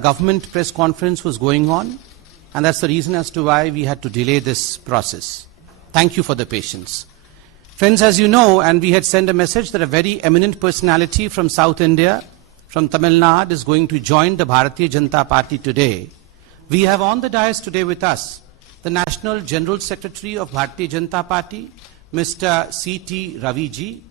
government press conference was going on, and that's the reason as to why we had to delay this process. Thank you for the patience. Friends, as you know, and we had sent a message that a very eminent personality from South India, from Tamil Nadu, is going to join the Bharatiya Janata Party today. We have on the dais today with us the National General Secretary of Bharatiya Janata Party, Mr. C.T. Ravi ji.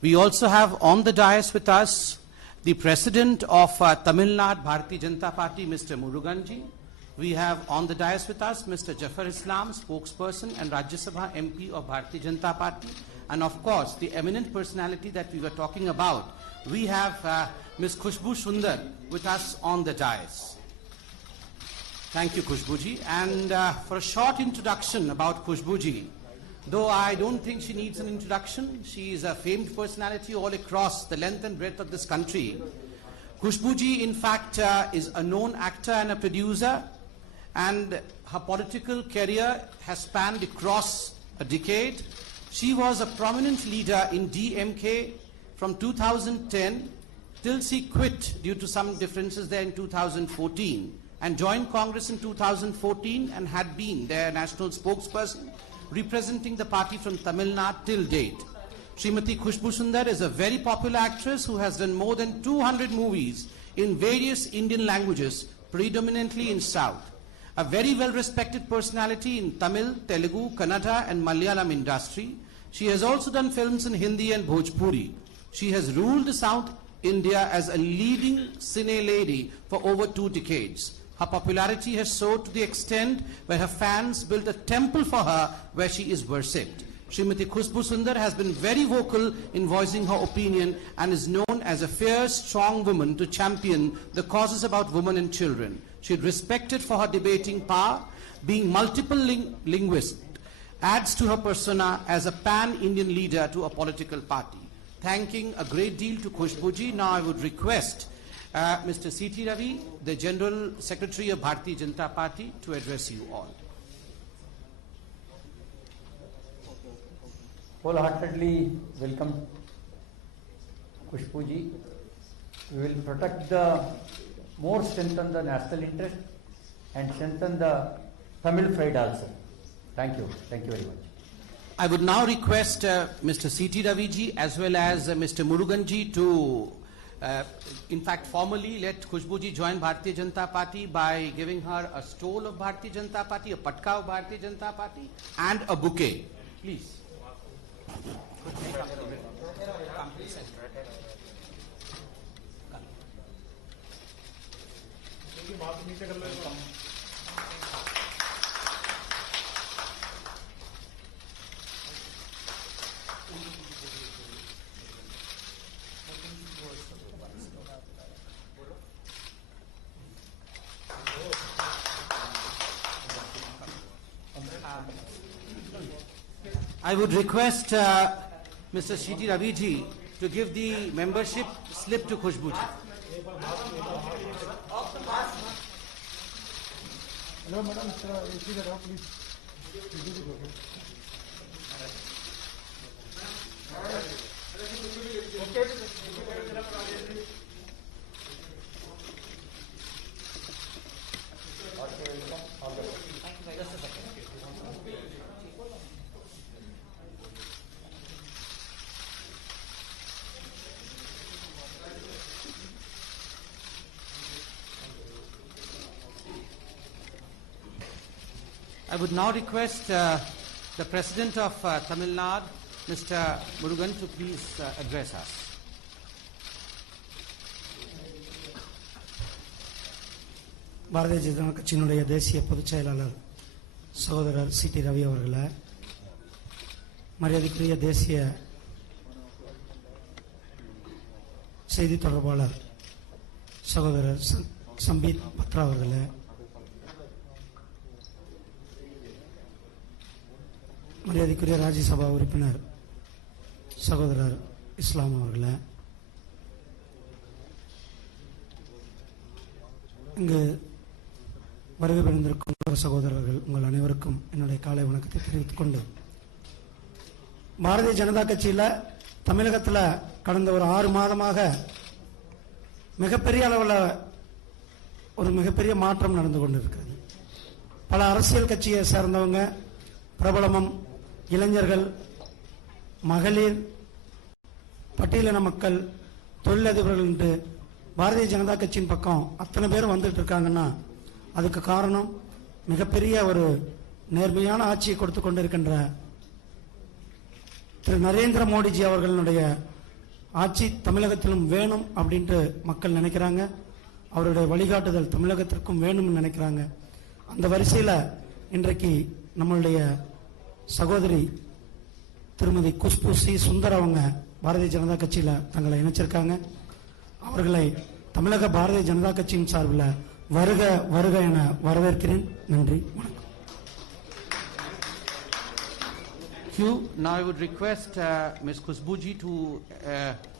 We also have on the dais with us the President of Tamil Nadu Bharatiya Janata Party, Mr. Murugan ji. We have on the dais with us Mr. Jafar Islam, spokesperson and Rajya Sabha MP of Bharatiya Janata Party. And of course, the eminent personality that we were talking about, we have Ms. Khushbu Sundar with us on the dais. Thank you, Khushbu ji. And for a short introduction about Khushbu ji, though I don't think she needs an introduction, she is a famed personality all across the length and breadth of this country. Khushbu ji, in fact, is a known actor and a producer, and her political career has spanned across a decade. She was a prominent leader in DMK from 2010 till she quit due to some differences there in 2014 and joined Congress in 2014 and had been their national spokesperson, representing the party from Tamil Nadu till date. Srimati Khushbu Sundar is a very popular actress who has done more than 200 movies in various Indian languages, predominantly in South. A very well-respected personality in Tamil, Telugu, Kannada and Malayalam industry. She has also done films in Hindi and Bhojpuri. She has ruled South India as a leading cine lady for over 2 decades. Her popularity has soared to the extent where her fans built a temple for her where she is worshipped. Srimati Khushbu Sundar has been very vocal in voicing her opinion and is known as a fierce, strong woman to champion the causes about women and children. She is respected for her debating power, being multiple linguist, adds to her persona as a pan-Indian leader to a political party. Thanking a great deal to Khushbu ji, now I would request Mr. C.T. Ravi, the General Secretary of Bharatiya Janata Party, to address you all. Wholeheartedly welcome Khushbu ji. We will protect more strengthen the national interest and strengthen the Tamil pride also. Thank you. Thank you very much. I would now request Mr. C.T. Ravi ji as well as Mr. Murugan ji to in fact formally let Khushbu ji join Bharatiya Janata Party by giving her a stole of Bharatiya Janata Party, a patka of Bharatiya Janata Party and a bouquet. Please. I would request Mr. C.T. Ravi ji to give the membership slip to Khushbu ji. Hello, madam. Please. I would now request the President of Tamil Nadu, Mr. Murugan, to please address us. Bharatiya Janata கட்சியினுடைய தேசிய பொதுச் செயலாளர் சகோதரர் CT. Ravi அவர்களே, மரியாதைக்குரிய தேசிய செய்தி தொடர்பாளர் சகோதரர் சம்பீத் பத்ரா அவர்களே, மரியாதைக்குரிய ராஜ்யசபா உறுப்பினர் சகோதரர் இஸ்லாம் அவர்களே, இங்கு வருகை புரிந்திருக்கும் சகோதரர்கள் உங்கள் அனைவருக்கும் என்னுடைய காலை வணக்கத்தை தெரிவித்துக் கொண்டு, பாரதிய ஜனதா கட்சியில் தமிழகத்தில் கடந்த ஒரு 6 மாதமாக மிகப்பெரிய அளவில் ஒரு மிகப்பெரிய மாற்றம் நடந்து கொண்டிருக்கிறது. பல அரசியல் கட்சியை சார்ந்தவங்க, பிரபலமும், இளைஞர்கள், மகளிர், பட்டியலின மக்கள், தொழிலதிபர்கள் என்று பாரதிய ஜனதா கட்சியின் பக்கம் அத்தனை பேரும் வந்துட்டு இருக்காங்கன்னா அதுக்கு காரணம் மிகப்பெரிய ஒரு நேர்மையான ஆட்சியை கொடுத்து கொண்டிருக்கின்ற திரு நரேந்திர மோடிஜி அவர்களுடைய ஆட்சி தமிழகத்திலும் வேணும் அப்படின்ட்டு மக்கள் நினைக்கிறாங்க. அவருடைய வழிகாட்டுதல் தமிழகத்திற்கும் வேணும்னு நினைக்கிறாங்க. அந்த வரிசையில் இன்றைக்கு நம்மளுடைய சகோதரி திருமதி குஷ்பு சி சுந்தர் அவங்க பாரதிய ஜனதா கட்சியில் தங்களை இணைச்சிருக்காங்க. அவர்களை தமிழக பாரதிய ஜனதா கட்சியின் சார்பில் வருக வருக என வரவேற்கிறேன். நன்றி, வணக்கம். Thank you. Now I would request Ms. Kushbuji to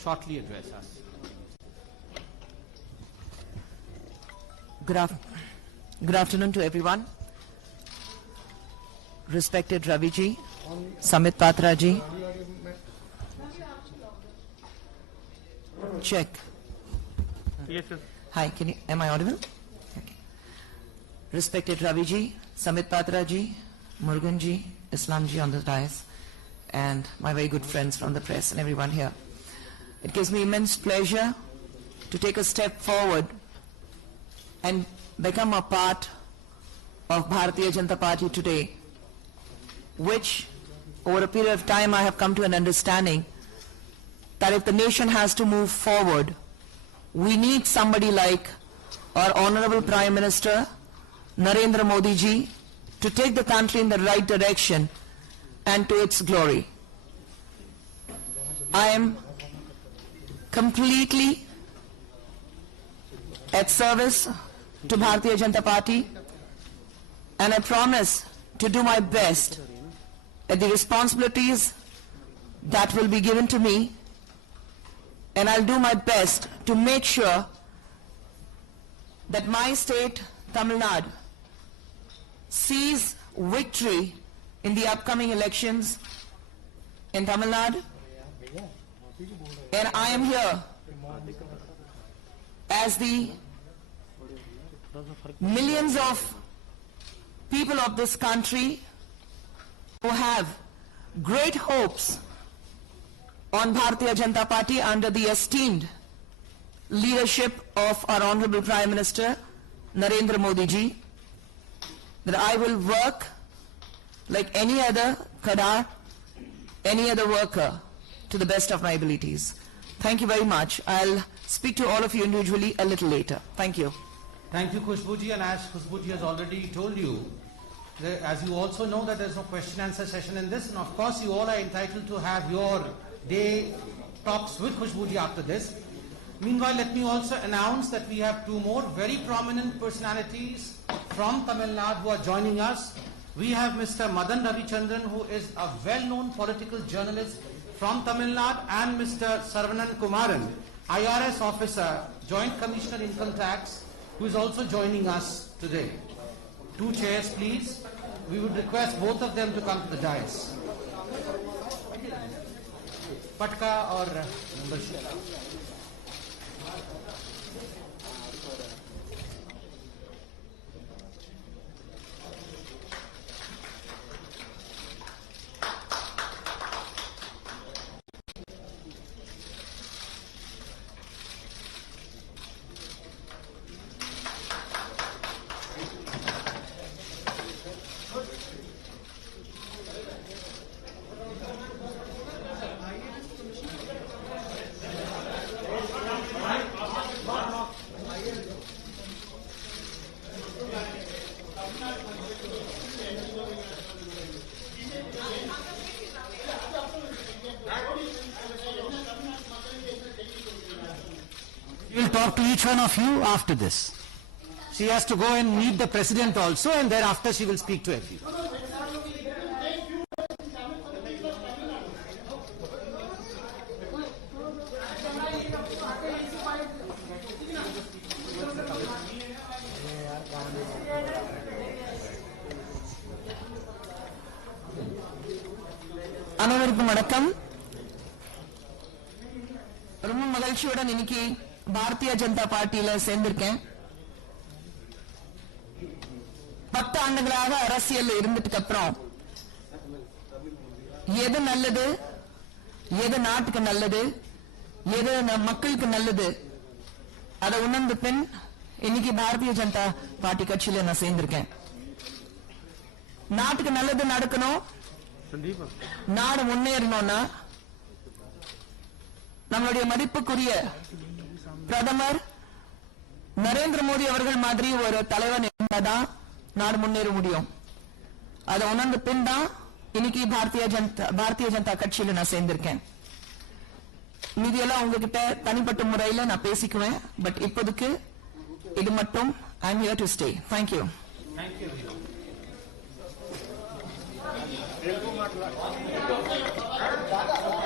shortly address us. Good afternoon to everyone. Respected Raviji, Samit Patra ji. Check. Yes, sir. Hi, am I audible? Okay. Respected Raviji, Samit Patra ji, Murugan ji, Islam ji on the dais, and my very good friends from the press and everyone here. It gives me immense pleasure to take a step forward and become a part of Bharatiya Janata Party today, which over a period of time I have come to an understanding that if the nation has to move forward, we need somebody like our Honorable Prime Minister Narendra Modi ji to take the country in the right direction and to its glory. I am completely at service to Bharatiya Janata Party, and I promise to do my best at the responsibilities that will be given to me, and I'll do my best to make sure that my state, Tamil Nadu, sees victory in the upcoming elections in Tamil Nadu. And I am here as the millions of people of this country who have great hopes on Bharatiya Janata Party under the esteemed leadership of our Honorable Prime Minister Narendra Modi ji, that I will work like any other Kadar, any other worker, to the best of my abilities. Thank you very much. I'll speak to all of you individually a little later. Thank you. Thank you, Kushbuji, and as Kushbuji has already told you, as you also know that there's no question answer session in this, and of course you all are entitled to have your day talks with Kushbuji after this. Meanwhile, let me also announce that we have two more very prominent personalities from Tamil Nadu who are joining us. We have Mr. Madan Ravichandran, who is a well-known political journalist from Tamil Nadu, and Mr. Saravanan Kumaran, IRS officer, Joint Commissioner Income Tax, who is also joining us today. Two chairs, please. We would request both of them to come to the dais. Patka or membership? We will talk to each one of you after this. She has to go and meet the president also, and thereafter she will speak to everyone. அனைவருக்கும் வணக்கம். ரொம்ப மகிழ்ச்சியோட இன்னைக்கு பாரதிய ஜனதா பார்ட்டியில சேர்ந்திருக்கேன். 10 ஆண்டுகளாக அரசியல் இருந்ததுக்கு அப்புறம் எது நல்லது, எது நாட்டுக்கு நல்லது, எது மக்களுக்கு நல்லது அதை உணர்ந்த பின் இன்னைக்கு பாரதிய ஜனதா பார்ட்டி கட்சியில நான் சேர்ந்திருக்கேன். நாட்டுக்கு நல்லது நடக்கணும், நாடு முன்னேறணும்னா நம்மளுடைய மதிப்புக்குரிய பிரதமர் நரேந்திர மோடி அவர்கள் மாதிரி ஒரு தலைவன் இருந்தாதான் நாடு முன்னேற முடியும். அதை உணர்ந்த பின் தான் இன்னைக்கு பாரதிய ஜனதா கட்சியில நான் சேர்ந்திருக்கேன். மீதியெல்லாம் உங்ககிட்ட தனிப்பட்ட முறையில நான் பேசிக்குவேன். பட் இப்போதைக்கு இது மட்டும் I am here to stay. Thank you. Thank you.